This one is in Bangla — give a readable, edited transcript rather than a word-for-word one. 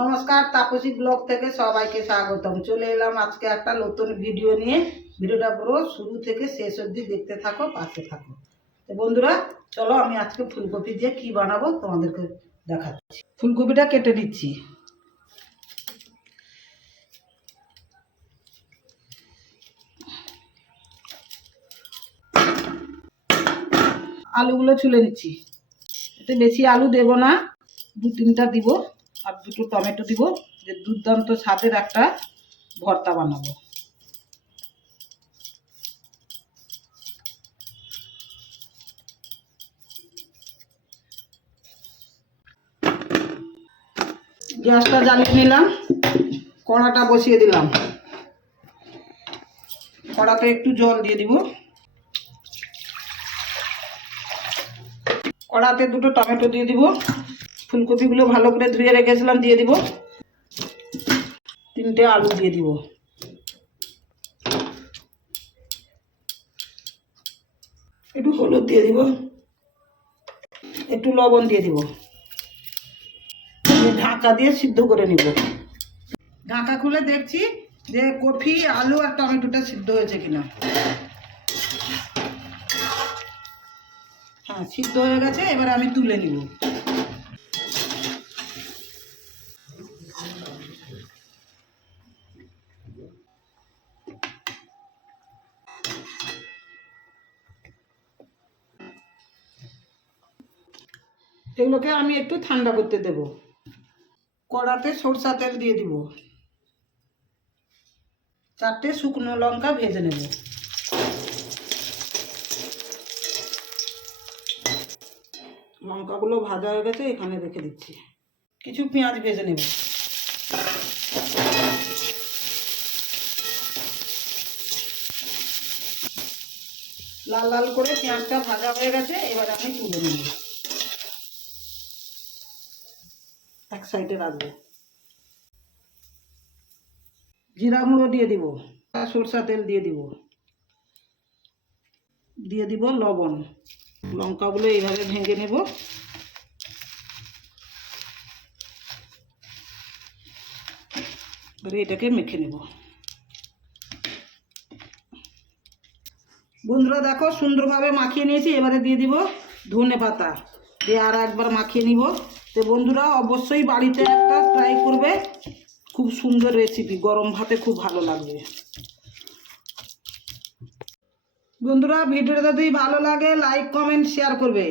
নমস্কার, তাপসী ব্লগ থেকে সবাইকে স্বাগতম। চলে এলাম আজকে একটা নতুন ভিডিও নিয়ে। ভিডিওটা পুরো শুরু থেকে শেষ অবধি দেখতে থাকো, পাশে থাকো। তো বন্ধুরা, চলো আমি আজকে ফুলকপি দিয়ে কি বানাবো তোমাদেরকে দেখাচ্ছি। ফুলকপিটা কেটে নিচ্ছি। আলুগুলো ছুলে নিচ্ছি। এতে বেশি আলু দেব না, 2-3টা দিব, আর 2টো টমেটো দিব। যে দুর্দান্ত স্বাদের একটা ভর্তা বানাবো। গ্যাসটা জ্বালিয়ে নিলাম, কড়াটা বসিয়ে দিলাম। কড়াতে একটু জল দিয়ে দিব। কড়াতে 2টো টমেটো দিয়ে দিব। ফুলকপিগুলো ভালো করে ধুয়ে রেখেছিলাম দিয়ে দিব। 3টে আলু দিয়ে দিব। একটু হলুদ দিয়ে দিব, একটু লবণ দিয়ে দিব। ঢাকা দিয়ে সিদ্ধ করে নিব। ঢাকা খুলে দেখছি যে কপি, আলু আর টমেটোটা সিদ্ধ হয়েছে কিনা। হ্যাঁ, সিদ্ধ হয়ে গেছে। এবার আমি তুলে নিব। এগুলোকে আমি একটু ঠান্ডা করতে দেব। কড়াতে সরষা তেল দিয়ে দিব। 4টে শুকনো লঙ্কা ভেজে নেব। লঙ্কাগুলো ভাজা হয়ে গেছে, এখানে রেখে দিচ্ছি। কিছু পেঁয়াজ ভেজে নেব। লাল লাল করে পেঁয়াজটা ভাজা হয়ে গেছে। এবার আমি তুলে নেব, এক সাইডে রাখবো। জিরা গুঁড়ো দিয়ে দিব, সরষা তেল দিয়ে দিব, দিয়ে দিব লবণ। লঙ্কাগুলো এইভাবে ভেঙে নেব। এবারে এটাকে মেখে নেব। বন্ধুরা দেখো, সুন্দরভাবে মাখিয়ে নিয়েছি। এবারে দিয়ে দিব ধনে পাতা, দিয়ে আর একবার মাখিয়ে নিব। তো বন্ধুরা, অবশ্যই বাড়িতে একটা ট্রাই করবে। খুব সুন্দর রেসিপি, গরম ভাতে খুব ভালো লাগবে। বন্ধুরা, ভিডিওটা যদি ভালো লাগে লাইক, কমেন্ট, শেয়ার করবে।